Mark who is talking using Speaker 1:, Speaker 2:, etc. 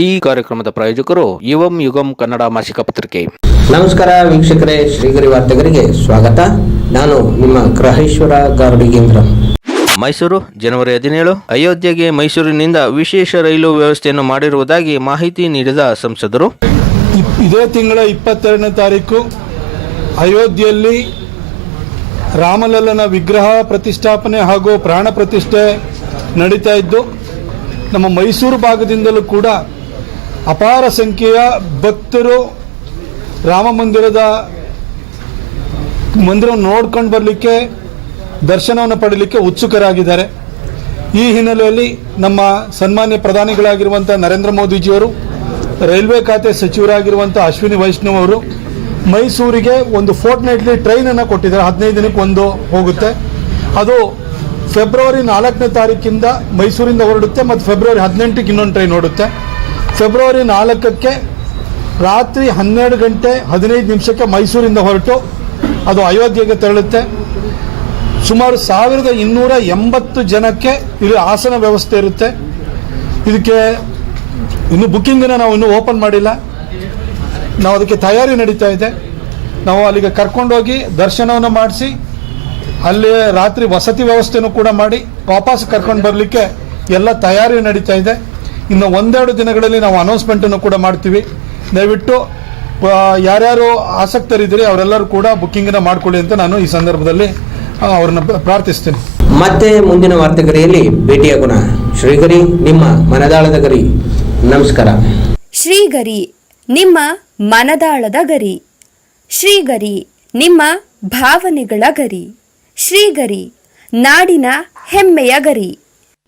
Speaker 1: ಈ ಕಾರ್ಯಕ್ರಮದ ಪ್ರಾಯೋಜಕರು ಯುವಂ ಯುಗಂ ಕನ್ನಡ ಮಾಸಿಕ ಪತ್ರಿಕೆ.
Speaker 2: ನಮಸ್ಕಾರ ವೀಕ್ಷಕರೇ ಶ್ರೀಗರಿ ವಾರ್ತೆಗರಿಗೆ ಸ್ವಾಗತ. ನಾನು ನಿಮ್ಮ ಗ್ರಹೇಶ್ವರ ಗಾರ್ಡಿಗೇಂದ್ರ.
Speaker 1: ಮೈಸೂರು ಜನವರಿ ಹದಿನೇಳು. ಅಯೋಧ್ಯೆಗೆ ಮೈಸೂರಿನಿಂದ ವಿಶೇಷ ರೈಲು ವ್ಯವಸ್ಥೆಯನ್ನು ಮಾಡಿರುವುದಾಗಿ ಮಾಹಿತಿ ನೀಡಿದ ಸಂಸದರು.
Speaker 3: ಇಪ್- ಇದೇ ತಿಂಗಳ ಇಪ್ಪತ್ತೆರಡನೇ ತಾರೀಕು ಅಯೋಧ್ಯೆಯಲ್ಲಿ ರಾಮಲಲ್ಲನ ವಿಗ್ರಹ ಪ್ರತಿಷ್ಠಾಪನೆ ಹಾಗೂ ಪ್ರಾಣ ಪ್ರತಿಷ್ಠೆ ನಡೀತಾ ಇದ್ದು ನಮ್ಮ ಮೈಸೂರು ಭಾಗದಿಂದಲೂ ಕೂಡ ಅಪಾರ ಸಂಖ್ಯೆಯ ಭಕ್ತರು ರಾಮ ಮಂದಿರದ ಮಂದಿರವನ್ನು ನೋಡ್ಕೊಂಡು ಬರಲಿಕ್ಕೆ, ದರ್ಶನವನ್ನು ಪಡೀಲಿಕ್ಕೆ ಉತ್ಸುಕರಾಗಿದ್ದಾರೆ. ಈ ಹಿನ್ನೆಲೆಯಲ್ಲಿ ನಮ್ಮ ಸನ್ಮಾನ್ಯ ಪ್ರಧಾನಿಗಳಾಗಿರುವಂಥ ನರೇಂದ್ರ ಮೋದಿಜಿಯವರು, ರೈಲ್ವೆ ಖಾತೆ ಸಚಿವರಾಗಿರುವಂಥ ಅಶ್ವಿನಿ ವೈಷ್ಣವ್ ಅವರು ಮೈಸೂರಿಗೆ ಒಂದು ಫೋರ್ಟ್ ನೈಟ್ಲಿ ಟ್ರೈನನ್ನು ಕೊಟ್ಟಿದ್ದಾರೆ. ಹದಿನೈದು ದಿನಕ್ಕೆ ಒಂದು ಹೋಗುತ್ತೆ. ಅದು ಫೆಬ್ರವರಿ ನಾಲ್ಕನೇ ತಾರೀಕಿಂದ ಮೈಸೂರಿಂದ ಹೊರಡುತ್ತೆ, ಮತ್ತು ಫೆಬ್ರವರಿ ಹದಿನೆಂಟಕ್ಕೆ ಇನ್ನೊಂದು ಟ್ರೈನ್ ಓಡುತ್ತೆ. ಫೆಬ್ರವರಿ ನಾಲ್ಕಕ್ಕೆ ರಾತ್ರಿ ಹನ್ನೆರಡು ಗಂಟೆ ಹದಿನೈದು ನಿಮಿಷಕ್ಕೆ ಮೈಸೂರಿಂದ ಹೊರಟು. ಅದು ಅಯೋಧ್ಯೆಗೆ ತೆರಳುತ್ತೆ. ಸುಮಾರು ಸಾವಿರದ ಇನ್ನೂರ ಎಂಬತ್ತು ಜನಕ್ಕೆ ಇಲ್ಲಿ ಆಸನ ವ್ಯವಸ್ಥೆ ಇರುತ್ತೆ. ಇದಕ್ಕೆ ಇನ್ನು ಬುಕ್ಕಿಂಗನ್ನು ನಾವು ಇನ್ನೂ ಓಪನ್ ಮಾಡಿಲ್ಲ. ನಾವು ಅದಕ್ಕೆ ತಯಾರಿ ನಡೀತಾ ಇದೆ. ನಾವು ಅಲ್ಲಿಗೆ ಕರ್ಕೊಂಡೋಗಿ ದರ್ಶನವನ್ನು ಮಾಡಿಸಿ ಅಲ್ಲಿ ರಾತ್ರಿ ವಸತಿ ವ್ಯವಸ್ಥೆನೂ ಕೂಡ ಮಾಡಿ ವಾಪಸ್ ಕರ್ಕೊಂಡು ಬರಲಿಕ್ಕೆ ಎಲ್ಲ ತಯಾರಿ ನಡೀತಾ ಇದೆ. ಇನ್ನು ಒಂದೆರಡು ದಿನಗಳಲ್ಲಿ ನಾವು ಅನೌನ್ಸ್ಮೆಂಟನ್ನು ಕೂಡ ಮಾಡ್ತೀವಿ. ದಯವಿಟ್ಟು ಯಾರ್ಯಾರು ಆಸಕ್ತರಿದ್ದೀರಿ ಅವರೆಲ್ಲರೂ ಕೂಡ ಬುಕ್ಕಿಂಗನ್ನು ಮಾಡ್ಕೊಳ್ಳಿ ಅಂತ ನಾನು ಈ ಸಂದರ್ಭದಲ್ಲಿ ಅವರನ್ನು ಅವ್ರನ್ನ ಪ್ರಾರ್ಥಿಸ್ತೀನಿ.
Speaker 2: ಮತ್ತೆ ಮುಂದಿನ ವಾರ್ತೆಗರಿಯಲ್ಲಿ ಭೇಟಿಯಾಗೋಣ. ಶ್ರೀಗರಿ ನಿಮ್ಮ ಮನದಾಳದ ಗರಿ. ನಮಸ್ಕಾರ.
Speaker 4: ಶ್ರೀಗರಿ ನಿಮ್ಮ ಮನದಾಳದ ಗರಿ. ಶ್ರೀಗರಿ ನಿಮ್ಮ ಭಾವನೆಗಳ ಗರಿ. ಶ್ರೀಗರಿ ನಾಡಿನ ಹೆಮ್ಮೆಯ ಗರಿ.